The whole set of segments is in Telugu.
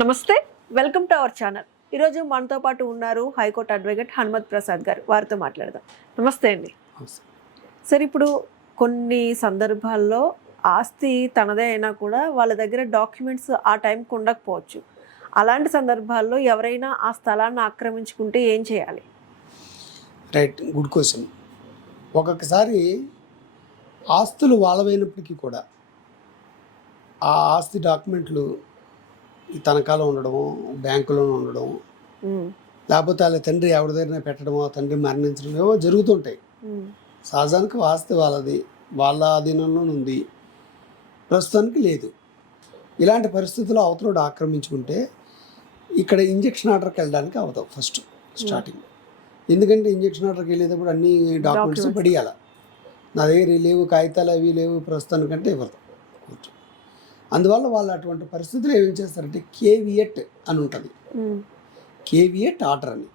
నమస్తే వెల్కమ్ టు అవర్ ఛానల్. ఈరోజు మనతో పాటు ఉన్నారు హైకోర్టు అడ్వకేట్ హనుమత్ ప్రసాద్ గారు. వారితో మాట్లాడదాం. నమస్తే అండి. సార్ ఇప్పుడు కొన్ని సందర్భాల్లో ఆస్తి తనదే అయినా కూడా వాళ్ళ దగ్గర డాక్యుమెంట్స్ ఆ టైంకి ఉండకపోవచ్చు. అలాంటి సందర్భాల్లో ఎవరైనా ఆ స్థలాన్ని ఆక్రమించుకుంటే ఏం చేయాలి? Right good question. ఒక్కొక్కసారి ఆస్తులు వాళ్ళవైనప్పటికీ కూడా ఆ ఆస్తి డాక్యుమెంట్లు ఈ తనఖాలో ఉండడం బ్యాంకులో ఉండడం లేకపోతే వాళ్ళ తండ్రి ఎవరి దగ్గర పెట్టడమో తండ్రి మరణించడం ఏవో జరుగుతుంటాయి. సహజానికి ఆస్తి వాళ్ళది. వాళ్ళ ఆధీనంలో ఉంది. ప్రస్తుతానికి లేదు. ఇలాంటి పరిస్థితుల్లో అవతలోడు ఆక్రమించుకుంటే ఇక్కడ ఇంజక్షన్ ఆర్డర్కి వెళ్ళడానికి అవదాం ఫస్ట్ స్టార్టింగ్. ఎందుకంటే ఇంజక్షన్ ఆర్డర్కి వెళ్ళేటప్పుడు అన్ని డాక్యుమెంట్స్. పడియాల. నా దగ్గర లేవు కాగితాలు అవి లేవు ప్రస్తుతానికంటే ఇవ్వదు అందువల్ల వాళ్ళు అటువంటి పరిస్థితులు ఏం చేస్తారంటే కేవియట్ అని ఉంటుంది. కేవియట్ ఆర్డర్ అని.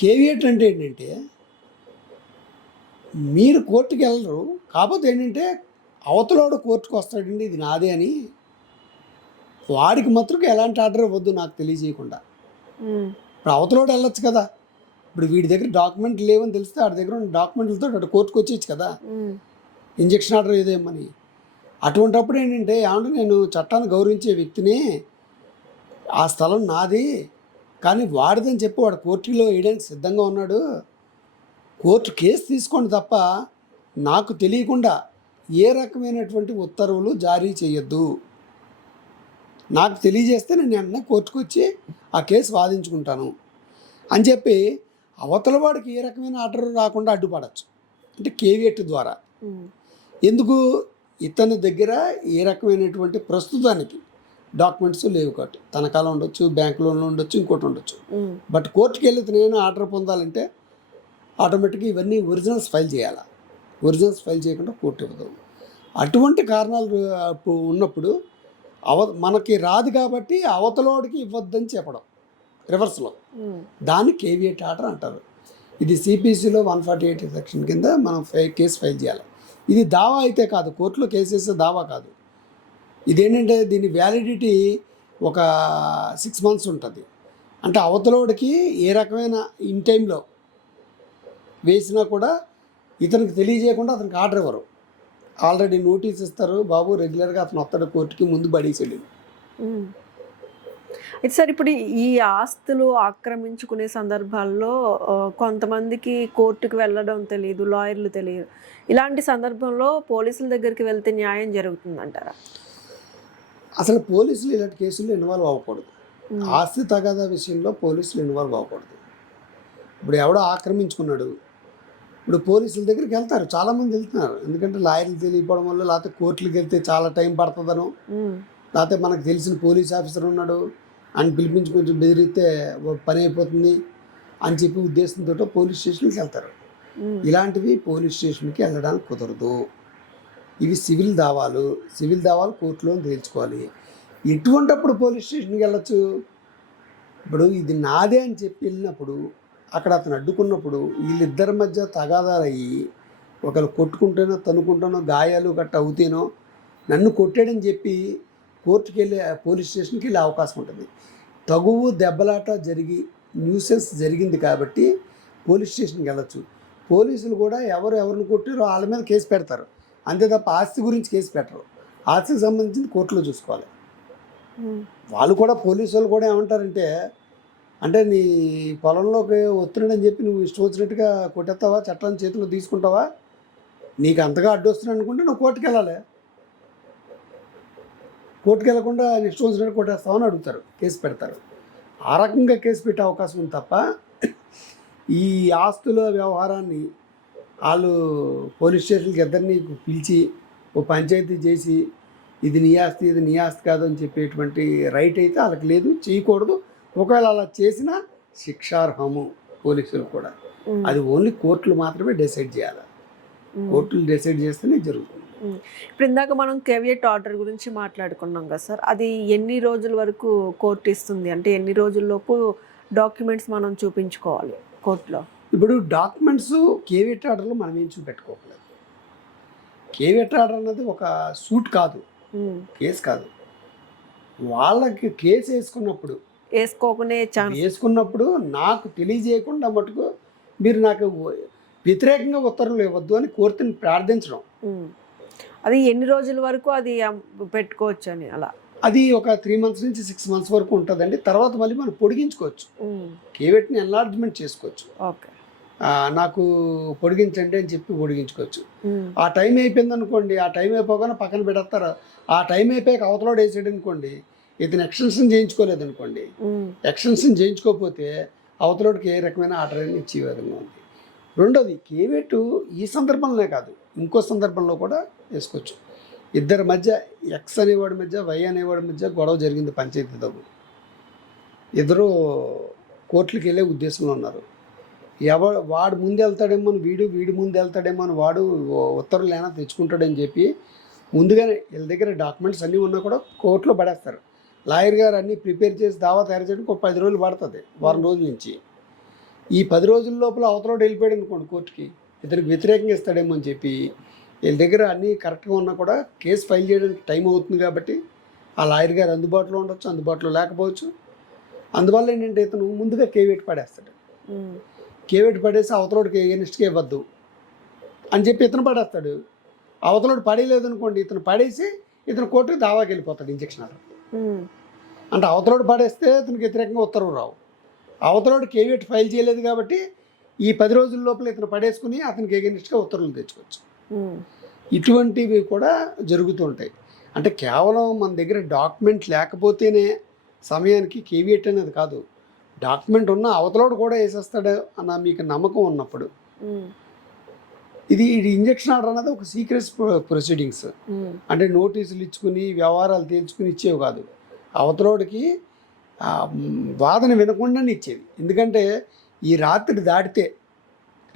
కేవియట్ అంటే ఏంటంటే మీరు కోర్టుకి వెళ్ళరు కాకపోతే ఏంటంటే అవతలోడు కోర్టుకు వస్తాడండి ఇది నాదే అని వాడికి మాత్రం ఎలాంటి ఆర్డర్ ఇవ్వద్దు నాకు తెలియజేయకుండా. ఇప్పుడు అవతలోడు వెళ్ళొచ్చు కదా. ఇప్పుడు వీడి దగ్గర డాక్యుమెంట్ లేవని తెలిస్తే వాడి దగ్గర ఉన్న డాక్యుమెంట్లతో అటు కోర్టుకు వచ్చేయచ్చు కదా. ఇంజక్షన్ ఆర్డర్ ఏదేమని అటువంటప్పుడు ఏంటంటే ఏమంటే నేను చట్టాన్ని గౌరవించే వ్యక్తిని ఆ స్థలం నాది కానీ వాడిదని చెప్పి వాడు కోర్టులో వేయడానికి సిద్ధంగా ఉన్నాడు. కోర్టు కేసు తీసుకోండి తప్ప నాకు తెలియకుండా ఏ రకమైనటువంటి ఉత్తర్వులు జారీ చేయొద్దు. నాకు తెలియజేస్తే నేను వెంటనే కోర్టుకు వచ్చి ఆ కేసు వాదించుకుంటాను. అని చెప్పి అవతల వాడికి ఏ రకమైన ఆర్డర్ రాకుండా అడ్డుపడచ్చు. అంటే కేవియట్ ద్వారా. ఎందుకు? ఇతని దగ్గర ఏ రకమైనటువంటి ప్రస్తుతానికి డాక్యుమెంట్స్ లేవు కాబట్టి. తనఖాలో ఉండొచ్చు బ్యాంక్ లోన్లో ఉండొచ్చు ఇంకోటి ఉండొచ్చు. బట్ కోర్టుకి వెళ్ళి నేను ఆర్డర్ పొందాలంటే ఆటోమేటిక్గా ఇవన్నీ ఒరిజినల్స్ ఫైల్ చేయాలి? ఒరిజినల్స్ ఫైల్ చేయకుండా కోర్టు ఇవ్వదు. అటువంటి కారణాలు ఉన్నప్పుడు అవ మనకి రాదు కాబట్టి అవతలోడికి ఇవ్వద్దని చెప్పడం. రివర్స్లో. దాన్ని కేవియట్ ఆర్డర్ అంటారు. ఇది సిపిసిలో వన్ ఫార్టీ ఎయిట్ సెక్షన్ కింద మనం కేసు ఫైల్ చేయాలి. ఇది దావా అయితే కాదు కోర్టులో కేసేసే దావా కాదు. ఇదేంటంటే దీని వ్యాలిడిటీ ఒక సిక్స్ మంత్స్ ఉంటుంది. అంటే అవతలోడికి ఏ రకమైన ఇన్ టైంలో వేసినా కూడా ఇతనికి తెలియజేయకుండా అతనికి ఆర్డర్ ఇవ్వరు. ఆల్రెడీ నోటీస్ ఇస్తారు బాబు రెగ్యులర్గా అతను వస్తాడు కోర్టుకి ముందు బడేసాడు అయితే సార్ ఇప్పుడు ఈ ఆస్తులు ఆక్రమించుకునే సందర్భాల్లో కొంతమందికి కోర్టుకు వెళ్ళడం తెలియదు లాయర్లు తెలియదు ఇలాంటి సందర్భంలో పోలీసుల దగ్గరికి వెళ్తే న్యాయం జరుగుతుందంటారా? అసలు పోలీసులు ఇలాంటి కేసుల్లో ఇన్వాల్వ్ అవ్వకూడదు. ఆస్తి తగాదా విషయంలో పోలీసులు ఇన్వాల్వ్ అవ్వకూడదు. ఇప్పుడు ఎవడో ఆక్రమించుకున్నాడు. ఇప్పుడు పోలీసుల దగ్గరికి వెళ్తారు చాలామంది వెళ్తున్నారు. ఎందుకంటే లాయర్లు తెలియకపోవడం వల్ల లేకపోతే కోర్టులకు వెళ్తే చాలా టైం పడుతుందనో. లేకపోతే మనకు తెలిసిన పోలీస్ ఆఫీసర్ ఉన్నాడు అని పిలిపించి కొంచెం బెదిరిస్తే పని అయిపోతుంది అని చెప్పి ఉద్దేశంతో పోలీస్ స్టేషన్కి వెళ్తారు. ఇలాంటివి పోలీస్ స్టేషన్కి వెళ్ళడానికి కుదరదు. ఇవి సివిల్ దావాలు. సివిల్ దావాలు కోర్టులో తేల్చుకోవాలి. ఎటువంటప్పుడు పోలీస్ స్టేషన్కి వెళ్ళొచ్చు. ఇప్పుడు ఇది నాదే అని చెప్పి వెళ్ళినప్పుడు అక్కడ అతను అడ్డుకున్నప్పుడు వీళ్ళిద్దరి మధ్య తగాదాలయ్యి ఒకరు కొట్టుకుంటేనో తనుకుంటానో గాయాలు గట్ట అవుతేనో నన్ను కొట్టాడని చెప్పి కోర్టుకి వెళ్ళే పోలీస్ స్టేషన్కి వెళ్ళే అవకాశం ఉంటుంది. తగువు దెబ్బలాట జరిగి న్యూసెన్స్ జరిగింది కాబట్టి పోలీస్ స్టేషన్కి వెళ్ళొచ్చు. పోలీసులు కూడా ఎవరు ఎవరిని కొట్టారో వాళ్ళ మీద కేసు పెడతారు. అంతే తప్ప ఆస్తి గురించి కేసు పెట్టరు. ఆస్తికి సంబంధించింది కోర్టులో చూసుకోవాలి. వాళ్ళు కూడా పోలీసు వాళ్ళు కూడా ఏమంటారంటే అంటే నీ పొలంలోకి వస్తున్నాడని చెప్పి నువ్వు ఇష్టం వచ్చినట్టుగా కొట్టేస్తావా? చట్టాన్ని చేతిలో తీసుకుంటావా? నీకు అంతగా అడ్డు వస్తున్నాడు అనుకుంటే నువ్వు కోర్టుకి వెళ్ళాలి కోర్టుకి వెళ్ళకుండా నీ ఇష్టం వచ్చినట్టు కొట్టేస్తావని అడుగుతారు కేసు పెడతారు. ఆ రకంగా కేసు పెట్టే అవకాశం ఉంది తప్ప ఈ ఆస్తుల వ్యవహారాన్ని వాళ్ళు పోలీస్ స్టేషన్కి ఇద్దరిని పిలిచి ఓ పంచాయతీ చేసి ఇది నీ ఆస్తి ఇది నీ ఆస్తి కాదు అని చెప్పేటువంటి రైట్ అయితే వాళ్ళకి లేదు చేయకూడదు. ఒకవేళ అలా చేసినా శిక్షార్హము పోలీసులు కూడా. అది ఓన్లీ కోర్టులు మాత్రమే డిసైడ్ చేయాలి. కోర్టులు డిసైడ్ చేస్తేనే జరుగుతుంది. ఇప్పుడు ఇందాక మనం కెవియట్ ఆర్డర్ గురించి మాట్లాడుకున్నాం కదా సార్. అది ఎన్ని రోజుల వరకు కోర్టు ఇస్తుంది? అంటే ఎన్ని రోజుల్లోపు డాక్యుమెంట్స్ మనం చూపించుకోవాలి కోర్టులో? ఇప్పుడు డాక్యుమెంట్స్ కేవీఎట్ ఆర్డర్లో మనం ఏం చూపెట్టుకోకలేదు కేవీఎట్ ఆర్డర్ అన్నది ఒక సూట్ కాదు. కేసు కాదు. వాళ్ళకి కేసు వేసుకున్నప్పుడు వేసుకోకునే ఛాన్స్. వేసుకున్నప్పుడు నాకు తెలియజేయకుండా మటుకు మీరు నాకు వ్యతిరేకంగా ఉత్తర్వులు ఇవ్వద్దు అని కోర్టుని ప్రార్థించడం. అది ఎన్ని రోజుల వరకు అది పెట్టుకోవచ్చు అని అలా. అది ఒక త్రీ మంత్స్ నుంచి సిక్స్ మంత్స్ వరకు ఉంటుందండి. తర్వాత మళ్ళీ మనం పొడిగించుకోవచ్చు. కేవెట్ని ఎన్లార్జ్మెంట్ చేసుకోవచ్చు. ఓకే. నాకు పొడిగించండి అని చెప్పి పొడిగించుకోవచ్చు. ఆ టైం అయిపోయింది అనుకోండి ఆ టైం అయిపోగానే పక్కన పెడతారు ఆ టైం అయిపోయాక అవతలోడు వేసాడు అనుకోండి ఇతను ఎక్స్టెన్షన్ చేయించుకోలేదు అనుకోండి. ఎక్స్టెన్షన్ చేయించుకోకపోతే అవతలోడికి ఏ రకమైన ఆర్డర్ అయినా ఇచ్చే విధంగా ఉంది రెండోది కేవెట్ ఈ సందర్భంలోనే కాదు ఇంకో సందర్భంలో కూడా వేసుకోవచ్చు. ఇద్దరి మధ్య ఎక్స్ అనేవాడి మధ్య వై అనేవాడి మధ్య గొడవ జరిగింది పంచాయతీ దగ్గర ఇద్దరు కోర్టులకు వెళ్ళే ఉద్దేశంలో ఉన్నారు. ఎవడు వాడు ముందు వెళ్తాడేమో అని వీడు వీడు ముందు వెళ్తాడేమో అని వాడు ఉత్తర్వులు ఏమైనా తెచ్చుకుంటాడని చెప్పి ముందుగానే వీళ్ళ దగ్గర డాక్యుమెంట్స్ అన్నీ ఉన్నా కూడా కోర్టులో పడేస్తారు. లాయర్ గారు అన్నీ ప్రిపేర్ చేసి దావా తయారు చేయడానికి ఒక పది రోజులు పడుతుంది వారం రోజుల నుంచి. ఈ పది రోజుల లోపల అవతలోడు వెళ్ళిపోయాడు అనుకోండి కోర్టుకి ఇతనికి వ్యతిరేకంగా ఇస్తాడేమో అని చెప్పి వీళ్ళ దగ్గర అన్నీ కరెక్ట్గా ఉన్నా కూడా కేసు ఫైల్ చేయడానికి టైం అవుతుంది కాబట్టి ఆ లాయర్ గారు అందుబాటులో ఉండొచ్చు అందుబాటులో లేకపోవచ్చు అందువల్ల ఏంటంటే ఇతను ముందుగా కేవేట్ పడేస్తాడు. కేవేట్ పడేసి అవతలోడికి ఎగనిస్ట్గా ఇవ్వద్దు అని చెప్పి ఇతను పడేస్తాడు అవతలోడు పడేయలేదు అనుకోండి ఇతను పడేసి ఇతను కోర్టుకి దావాకి వెళ్ళిపోతాడు ఇంజక్షన్. అంటే అవతలోడు పడేస్తే ఇతనికి వ్యతిరేకంగా ఉత్తర్వు రావు అవతలోడు కేవీఎట్ ఫైల్ చేయలేదు కాబట్టి ఈ పది రోజుల లోపల ఇతను పడేసుకుని అతనికి ఎగనిస్ట్గా ఉత్తర్వులు తెచ్చుకోవచ్చు. ఇటువంటివి కూడా జరుగుతుంటాయి. అంటే కేవలం మన దగ్గర డాక్యుమెంట్ లేకపోతేనే సమయానికి కేవియట్ అనేది కాదు. డాక్యుమెంట్ ఉన్న అవతలోడు కూడా వేసేస్తాడు అన్న మీకు నమ్మకం ఉన్నప్పుడు. ఇది ఇది ఇంజక్షన్ ఆర్డర్ అనేది ఒక సీక్రెట్ ప్రొసీడింగ్స్. అంటే నోటీసులు ఇచ్చుకుని వ్యవహారాలు తేల్చుకుని ఇచ్చేవి కాదు. అవతలోడికి వాదన వినకుండానే ఇచ్చేది. ఎందుకంటే ఈ రాత్రి దాటితే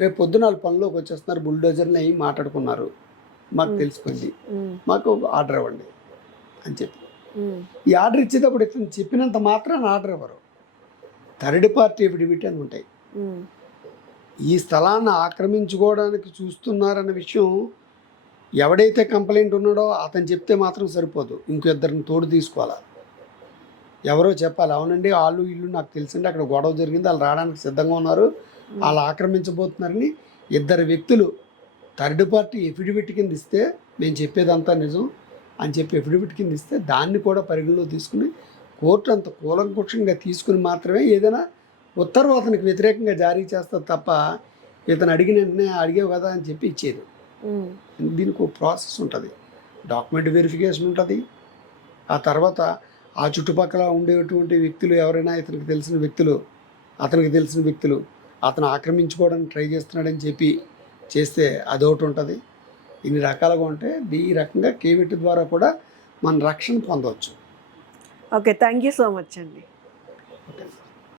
రేపు పొద్దున వాళ్ళు పనిలోకి వచ్చేస్తున్నారు బుల్డోజర్ని అవి మాట్లాడుకున్నారు. మాకు తెలిసిపోయింది ఉమ్. మాకు ఆర్డర్ ఇవ్వండి అని చెప్పి. ఈ ఆర్డర్ ఇచ్చేటప్పుడు ఇతను చెప్పినంత మాత్రాన ఆర్డర్ ఇవ్వరు. థర్డ్ పార్టీ ఎఫిడవిట్ అని ఉంటాయి. ఈ స్థలాన్ని ఆక్రమించుకోవడానికి చూస్తున్నారన్న విషయం ఎవడైతే కంప్లైంట్ ఉన్నాడో అతను చెప్తే మాత్రం సరిపోదు. ఇంకో ఇద్దరిని తోడు తీసుకోవాలా? ఎవరో చెప్పాలి. అవునండి వాళ్ళు ఇల్లు నాకు తెలిసిండి అక్కడ గొడవ జరిగింది వాళ్ళు రావడానికి సిద్ధంగా ఉన్నారు. వాళ్ళు ఆక్రమించబోతున్నారని ఇద్దరు వ్యక్తులు థర్డ్ పార్టీ ఎఫిడవిట్ కింద ఇస్తే మేము చెప్పేదంతా నిజం అని చెప్పి ఎఫిడవిట్ కింద ఇస్తే దాన్ని కూడా పరిగణలో తీసుకుని కోర్టు అంత కూలంకుషంగా తీసుకుని మాత్రమే ఏదైనా ఉత్తర్వు అతనికి వ్యతిరేకంగా జారీ చేస్తుంది తప్ప ఇతను అడిగిన వెంటనే అడిగావు కదా అని చెప్పి ఇచ్చేది. దీనికి ఒక ప్రాసెస్ ఉంటుంది. డాక్యుమెంట్ వెరిఫికేషన్ ఉంటుంది. ఆ తర్వాత ఆ చుట్టుపక్కల ఉండేటువంటి వ్యక్తులు ఎవరైనా ఇతనికి తెలిసిన వ్యక్తులు అతనికి తెలిసిన వ్యక్తులు అతను ఆక్రమించుకోవడానికి ట్రై చేస్తున్నాడని చెప్పి చేస్తే అదొకటి ఉంటుంది. ఇన్ని రకాలుగా ఉంటే ఈ రకంగా కేవిట్ ద్వారా కూడా మన రక్షణ పొందవచ్చు. Okay thank you so much అండి. ఓకే.